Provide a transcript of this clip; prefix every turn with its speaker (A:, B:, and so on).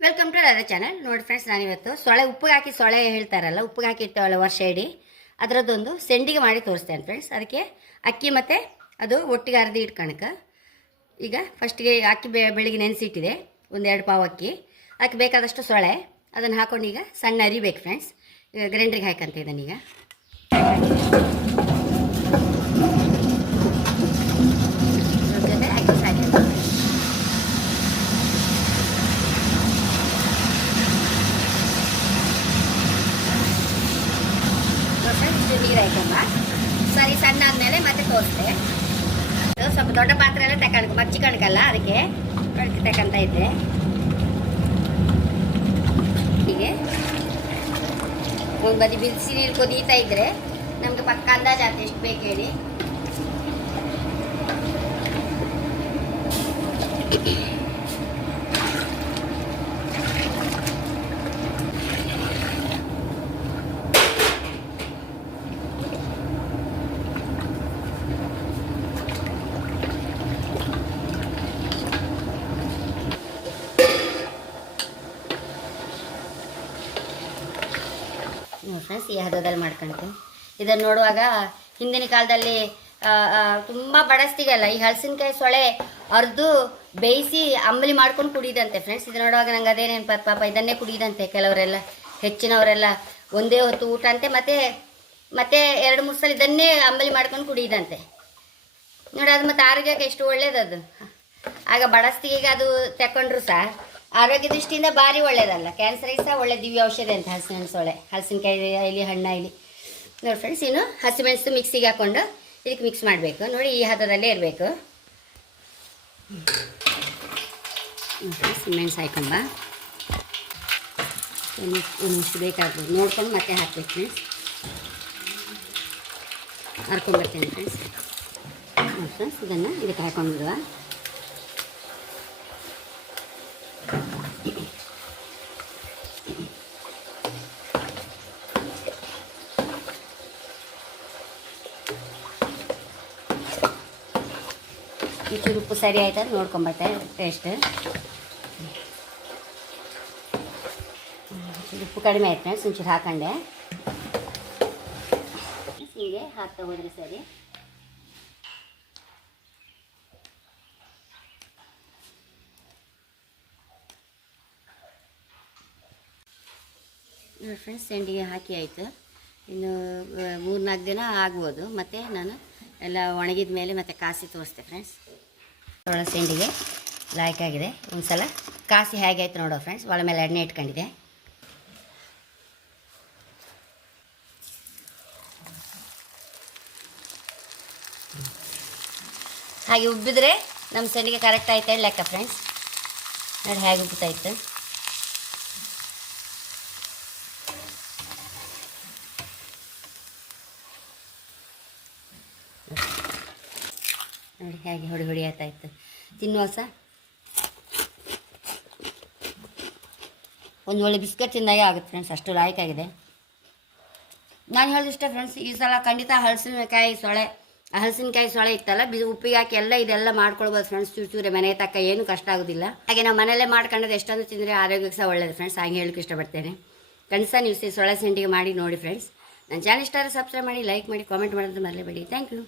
A: Welcome to Radha channel ನೋಡಿ friends ನಾನಿವತ್ತು ಸೊಳೆ ಉಪ್ಪಿಗೆ ಹಾಕಿ ಸೊಳೆ ಹೇಳ್ತಾರಲ್ಲ, ಉಪ್ಪಿಗೆ ಹಾಕಿ ಇರ್ತೇವಲ್ಲ ವರ್ಷ ಇಡೀ, ಅದರದ್ದೊಂದು ಸೆಂಡಿಗೆ ಮಾಡಿ ತೋರಿಸ್ತೇನೆ ಫ್ರೆಂಡ್ಸ್ ಅದಕ್ಕೆ ಅಕ್ಕಿ ಮತ್ತು ಅದು ಒಟ್ಟಿಗೆ ಅರ್ದು ಇಟ್ಕೊಳಕ ಈಗ ಫಸ್ಟಿಗೆ ಅಕ್ಕಿ ಬೆ, ಬೆಳಿಗ್ಗೆ ನೆನೆಸಿಟ್ಟಿದೆ, ಒಂದೆರಡು ಪಾವು ಅಕ್ಕಿ. ಅದಕ್ಕೆ ಬೇಕಾದಷ್ಟು ಸೊಳೆ ಅದನ್ನು ಹಾಕೊಂಡು ಈಗ ಸಣ್ಣ ಅರಿಬೇಕು ಫ್ರೆಂಡ್ಸ್ ಈಗ ಗ್ರೈಂಡ್ರಿಗೆ ಹಾಕಂತ ಇದನ್ನೀಗ ಇದ್ರ ಜೊತೆ ಅಕ್ಕಿ ಸಾಕಿದೆ ನೀರು ಸರಿ, ಸಣ್ಣ ಆದಮೇಲೆ ಮತ್ತೆ ತೋರಿಸ್ದೆ ಸ್ವಲ್ಪ ದೊಡ್ಡ ಪಾತ್ರೆ ಎಲ್ಲ ತಕೊಂಡ್ ಮಚ್ಚಿ ಕಣಕಲ್ಲ, ಅದಕ್ಕೆ ಕಣಕ್ಕೆ ತಕೊಂತ ಇದ್ದೆ. ಹೀಗೆ. ಒಂದು ಬದಿ ಬಿಸಿ ನೀರು ಕುದೀತಾ ಇದ್ರೆ ನಮ್ಗೆ ಪಕ್ಕ ಅಂದಾಜು ಆಯ್ತು ಎಷ್ಟು ಬೇಕು ಹೇಳಿ. ಈ ಹದದಲ್ಲಿ ಮಾಡ್ಕೊಳ್ತೀನಿ ಇದನ್ನು ನೋಡುವಾಗ ಹಿಂದಿನ ಕಾಲದಲ್ಲಿ ತುಂಬ ಬಡಸ್ತಿಗಲ್ಲ, ಈ ಹಲಸಿನಕಾಯಿ ಸೊಳೆ ಅರ್ದು ಬೇಯಿಸಿ ಅಂಬಲಿ ಮಾಡ್ಕೊಂಡು ಕುಡಿದಂತೆ ಫ್ರೆಂಡ್ಸ್. ಇದು ನೋಡುವಾಗ ನಂಗೆ ಅದೇ ನೆನಪು ಪಾಪ, ಇದನ್ನೇ ಕುಡಿದಂತೆ ಕೆಲವರೆಲ್ಲ, ಹೆಚ್ಚಿನವರೆಲ್ಲ. ಒಂದೇ ಹೊತ್ತು ಊಟ ಅಂತೆ, ಮತ್ತೆ ಮತ್ತೆ ಎರಡು ಮೂರು ಸಲ ಇದನ್ನೇ ಅಂಬಲಿ ಮಾಡ್ಕೊಂಡು ಕುಡಿದಂತೆ. ನೋಡಿ, ಅದು ಮತ್ತು ಆರೋಗ್ಯಕ್ಕೆ ಎಷ್ಟು ಒಳ್ಳೇದದು. ಆಗ ಬಡಸ್ತಿಗೆ ಅದು ತಕೊಂಡ್ರು ಸಹ ಆರೋಗ್ಯ ದೃಷ್ಟಿಯಿಂದ ಭಾರಿ ಒಳ್ಳೇದಲ್ಲ. ಕ್ಯಾನ್ಸರ್ ಸಹ ಒಳ್ಳೆ ದಿವ್ಯ ಔಷಧಿ ಅಂತ ಹಸಿಮೆಣಸು ಒಳ್ಳೆ ಹಲಸಿನಕಾಯಿ ಇಲ್ಲಿ ಹಣ್ಣಾಗಲಿ ನೋಡಿ ಫ್ರೆಂಡ್ಸ್ ಇನ್ನು ಹಸಿಮೆಣಸು ಮಿಕ್ಸಿಗೆ ಹಾಕ್ಕೊಂಡು ಇದಕ್ಕೆ ಮಿಕ್ಸ್ ಮಾಡಬೇಕು. ನೋಡಿ ಈ ಹದದಲ್ಲೇ ಇರಬೇಕು. ಮೆಣಸು ಹಾಕೊಂಬ ನಿಮಿಷ ಬೇಕಾಗ್ಬೋದು. ನೋಡ್ಕೊಂಡು ಮತ್ತೆ ಹಾಕ್ಬೇಕು ಫ್ರೆಂಡ್ಸ್ ಹರ್ಕೊಂಡ್ಬರ್ತೀನಿ ಫ್ರೆಂಡ್ಸ್ ಫ್ರೆಂಡ್ಸ್ ಇದನ್ನು ಇದಕ್ಕೆ ಹಾಕೊಂಡ್ಬಿಡುವ. ಒಂಚೂರು ಉಪ್ಪು ಸರಿ ಆಯ್ತು ಅಂತ ನೋಡ್ಕೊಂಬರ್ತೆ ಟೇಸ್ಟ್ ಉಪ್ಪು ಕಡಿಮೆ ಆಯ್ತು ಸುಂಚೂರು ಹಾಕೊಂಡೆ. ಹೀಗೆ ಹಾಕ್ತಾ ಹೋದ್ರೆ ಸರಿ. ನೋಡಿ ಫ್ರೆಂಡ್ಸ್ ಸೆಂಡಿಗೆ ಹಾಕಿ ಆಯಿತು. ಇನ್ನು ಮೂರು ನಾಲ್ಕು ದಿನ ಆಗ್ಬೋದು. ಮತ್ತು ನಾನು ಎಲ್ಲ ಒಣಗಿದ ಮೇಲೆ ಮತ್ತೆ ಕಾಸಿ ತೋರಿಸ್ತೆ ಫ್ರೆಂಡ್ಸ್ ಒಳ ಸೆಂಡಿಗೆ ಲಾಯ್ಕ್ ಆಗಿದೆ. ಒಂದು ಸಲ ಕಾಸಿ ಹೇಗೆ ಆಯ್ತು ನೋಡೋ ಫ್ರೆಂಡ್ಸ್ ಒಳ ಮೇಲೆ ಎಣ್ಣೆ ಇಟ್ಕೊಂಡಿದೆ ಹಾಗೆ ಉಬ್ಬಿದ್ರೆ ನಮ್ಮ ಸೆಂಡಿಗೆ ಕರೆಕ್ಟ್ ಆಯ್ತು ಹೇಳಿ ಲೆಕ್ಕ ಫ್ರೆಂಡ್ಸ್ ನೋಡಿ ಹೇಗೆ ಉಬ್ಬುತ್ತಾಯ್ತು ನೋಡಿ ಹೇಗೆ ಹೊಡಿ ಹೊಡಿ ಆಯ್ತಾಯ್ತು ತಿನ್ನುವ ಸಹ ಒಂದು ಒಳ್ಳೆ ಬಿಸ್ಕೆಟ್ ತಿಂದಾಗೆ ಆಗುತ್ತೆ ಫ್ರೆಂಡ್ಸ್ ಅಷ್ಟು ಲಾಯ್ಕಾಗಿದೆ. ನಾನು ಹೇಳಿದಿಷ್ಟೇ ಫ್ರೆಂಡ್ಸ್ ಈ ಸಲ ಖಂಡಿತ ಹಲಸಿನಕಾಯಿ ಸೊಳೆ ಹಲಸಿನಕಾಯಿ ಸೊಳೆ ಇತ್ತಲ್ಲ ಬಿ ಉಪ್ಪಿಗೆ ಹಾಕಿ ಎಲ್ಲ ಇದೆಲ್ಲ ಮಾಡ್ಕೊಳ್ಬೋದು ಫ್ರೆಂಡ್ಸ್ ಚೂರು ಚೂರೆ ಮನೆ ತಕ್ಕ ಏನು ಕಷ್ಟ ಆಗೋದಿಲ್ಲ. ಹಾಗೆ ನಾವು ಮನೆಯಲ್ಲೇ ಮಾಡ್ಕೊಂಡದ್ದು ಎಷ್ಟೊಂದು ತಿಂದರೆ ಆರೋಗ್ಯಕ್ಕೆ ಸಹ ಒಳ್ಳೇದು ಫ್ರೆಂಡ್ಸ್ ಹಾಗೆ ಹೇಳಕ್ಕೆ ಇಷ್ಟಪಡ್ತೇನೆ. ಖಂಡಿತ ನೀವು ಸೊಳೆ ಸೆಂಡಿಗೆ ಮಾಡಿ ನೋಡಿ ಫ್ರೆಂಡ್ಸ್ ನನ್ನ ಚಾನಲ್ ಇಷ್ಟ ಸಬ್ಸ್ಕ್ರೈಬ್ ಮಾಡಿ ಲೈಕ್ ಮಾಡಿ ಕಾಮೆಂಟ್ ಮಾಡೋದು ಮರಲೇಬೇಡಿ. Thank you